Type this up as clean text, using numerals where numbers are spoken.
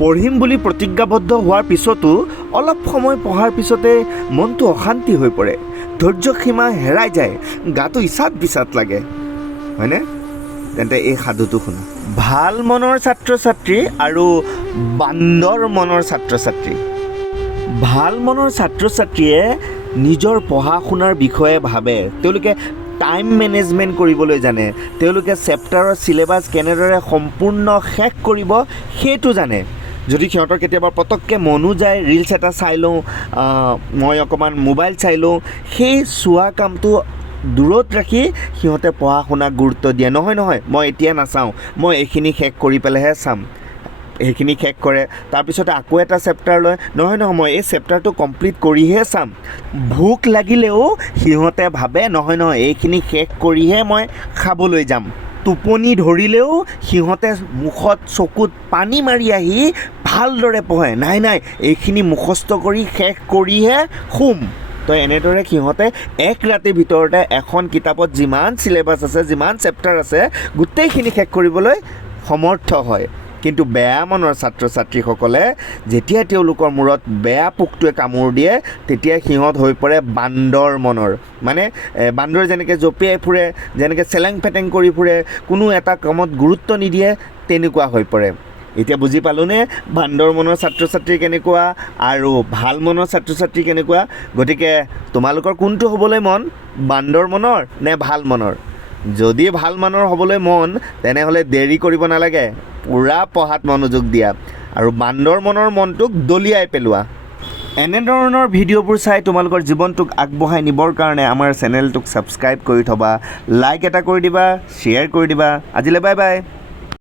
পঢ়িম বুলি প্ৰতিজ্ঞাবদ্ধ হোৱাৰ পিছতো অলপ সময় পঢ়াৰ পিছতে মনটো অশান্তি হৈ পৰে, ধৈৰ্য সীমা হেৰাই যায়, গাটো ইছাত বিচাত লাগে, হয়নে? তেন্তে এই সাধুটো শুনা। ভাল মনৰ ছাত্ৰ ছাত্ৰী আৰু বান্দৰ মনৰ ছাত্ৰ ছাত্ৰী। ভাল মনৰ ছাত্ৰ ছাত্ৰীয়ে নিজৰ পঢ়া শুনাৰ বিষয়ে ভাবে, তেওঁলোকে টাইম মেনেজমেণ্ট কৰিবলৈ জানে, তেওঁলোকে চেপ্টাৰৰ চিলেবাছ কেনেদৰে সম্পূৰ্ণ শেষ কৰিব সেইটো জানে। যদি সিহঁতৰ কেতিয়াবা পটককৈ মনো যায় ৰিলছ এটা চাই লওঁ, মই অকণমান মোবাইল চাই লওঁ, সেই চোৱা কামটো দূৰত ৰাখি সিহঁতে পঢ়া শুনাক গুৰুত্ব দিয়ে। নহয় মই এতিয়া নাচাওঁ, মই এইখিনি শেষ কৰি পেলাইহে চাম। সেইখিনি শেষ কৰে, তাৰপিছতে আকৌ এটা চেপ্টাৰ লয়, নহয় মই এই চেপ্টাৰটো কমপ্লিট কৰিহে চাম। ভোক লাগিলেও সিহঁতে ভাবে নহয় এইখিনি শেষ কৰিহে মই খাবলৈ যাম। টোপনি ধৰিলেও সিহঁতে মুখত চকুত পানী মাৰি আহি ভালদৰে পঢ়ে, নাই এইখিনি মুখস্থ কৰি শেষ কৰিহে শুম। তো এনেদৰে সিহঁতে এক ৰাতিৰ ভিতৰতে এখন কিতাপত যিমান চিলেবাছ আছে, যিমান চেপ্টাৰ আছে, গোটেইখিনি শেষ কৰিবলৈ সমৰ্থ হয়। কিন্তু বেয়া মনৰ ছাত্ৰ ছাত্ৰীসকলে যেতিয়া তেওঁলোকৰ মূৰত বেয়া পোকটোৱে কামোৰ দিয়ে, তেতিয়া সিহঁত হৈ পৰে বান্দৰ মনৰ। মানে বান্দৰ যেনেকৈ জঁপিয়াই ফুৰে, যেনেকৈ চেলেং ফেটেং কৰি ফুৰে, কোনো এটা কামত গুৰুত্ব নিদিয়ে, তেনেকুৱা হৈ পৰে। এতিয়া বুজি পালোঁনে বান্দৰ মনৰ ছাত্ৰ ছাত্ৰী কেনেকুৱা আৰু ভাল মনৰ ছাত্ৰ ছাত্ৰী কেনেকুৱা? গতিকে তোমালোকৰ কোনটো হ'বলৈ মন, বান্দৰ মনৰ নে ভাল মনৰ? যদি ভাল মানৰ হ'বলৈ মন, তেনেহ'লে দেৰি কৰিব নালাগে, পূৰা পঢ়াত মনোযোগ দিয়া আৰু বান্দৰ মনৰ মনটোক দলিয়াই পেলোৱা। এনেধৰণৰ ভিডিঅ'বোৰ চাই তোমালোকৰ জীৱনটোক আগবঢ়াই নিবৰ কাৰণে আমাৰ চেনেলটোক ছাবস্ক্ৰাইব কৰি থ'বা, লাইক এটা কৰি দিবা, শ্বেয়াৰ কৰি দিবা। আজিলৈ বাই বাই।